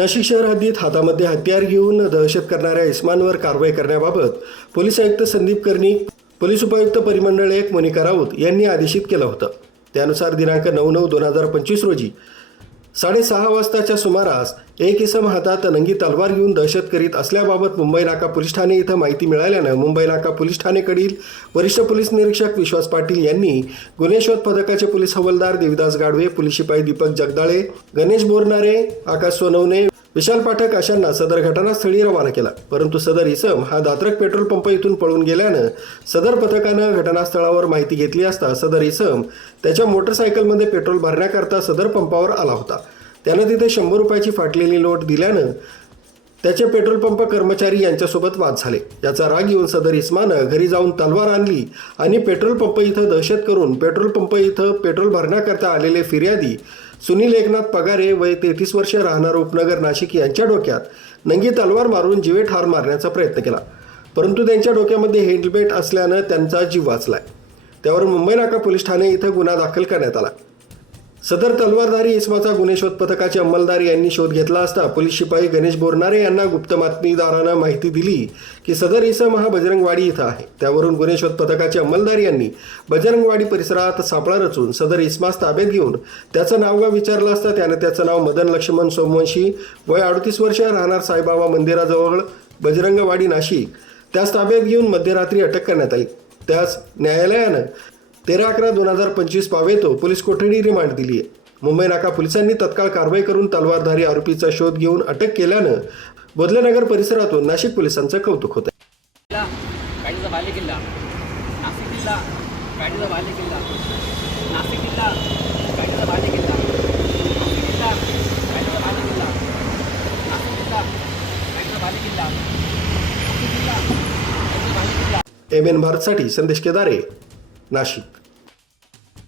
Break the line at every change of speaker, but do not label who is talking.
नाशिक शहर हद्दीत हातामध्ये हत्यार घेऊन दहशत करणाऱ्या इस्मानवर कारवाई करण्याबाबत पोलीस आयुक्त संदीप कर्णी पोलीस उपायुक्त परिमंडळ एक मोनिका राऊत यांनी आदेशित केलं होतं त्यानुसार दिनांक नऊ नऊ दोन हजार पंचवीस रोजी साडेसहा वाजताच्या सुमारास एक इसम हातात नंगी तलवार घेऊन दहशत करीत असल्याबाबत मुंबई नाका पोलीस ठाणे इथं माहिती मिळाल्यानं मुंबई नाका पोलीस ठाणेकडील वरिष्ठ पोलीस निरीक्षक विश्वास पाटील यांनी गुन्हे शोध पथकाचे पोलीस हवालदार देविदास गाडवे पोलीस शिपाई दीपक जगदाळे गणेश बोरनारे आकाश सोनवणे विशाल पाठक अशांना सदर घटनास्थळी रवाना केला परंतु सदर इसम हा दात्रक पेट्रोल पंप इथून पळून गेल्यानं सदर पथकानं घटनास्थळावर माहिती घेतली असता सदर इसम त्याच्या मोटरसायकलमध्ये पेट्रोल भरण्याकरता सदर पंपावर आला होता त्यानं तिथे शंभर रुपयाची फाटलेली नोट दिल्यानं त्याचे पेट्रोल पंप कर्मचारी यांच्यासोबत वाद झाले याचा राग येऊन सदर इस्मानं घरी जाऊन तलवार आणली आणि पेट्रोल पंप इथं दहशत करून पेट्रोल पंप इथं पेट्रोल भरण्याकरता आलेले फिर्यादी सुनील एकनाथ पगारे वय तेहतीस वर्षे राहणार उपनगर नाशिक यांच्या डोक्यात नंगी तलवार मारून जीवे ठार मारण्याचा प्रयत्न केला परंतु त्यांच्या डोक्यामध्ये हेल्मेट असल्यानं त्यांचा जीव वाचलाय त्यावर मुंबई नाका पोलीस ठाणे इथं गुन्हा दाखल करण्यात आला सदर तलवारदारी इसमाचा गुन्हे शोध पथकाचे अंमलदार यांनी शोध घेतला असता पोलीस शिपाई गणेश बोरनारे यांना गुप्त बातमीदारांना माहिती दिली की सदर इसम हा बजरंगवाडी इथं आहे त्यावरून गुन्हे शोध पथकाचे अंमलदार यांनी बजरंगवाडी परिसरात सापळा रचून सदर इसमास ताब्यात घेऊन त्याचं नावगाव विचारलं असता त्याने त्याचं नाव मदन लक्ष्मण सोमवंशी वय अडतीस वर्ष राहणार साईबाबा मंदिराजवळ बजरंगवाडी नाशिक त्यास ताब्यात घेऊन मध्यरात्री अटक करण्यात आली त्यास न्यायालयानं तेरा अकरा दोन हजार पंचवीस पावेतो पोलीस कोठडी रिमांड दिली आहे मुंबई नाका पोलिसांनी तत्काळ कारवाई करून तलवारधारी आरोपीचा शोध घेऊन अटक केल्यानं बोदलेनगर परिसरातून नाशिक पोलिसांचं कौतुक होत आहे
एम एन भारतसाठी संदेश केदारे na China.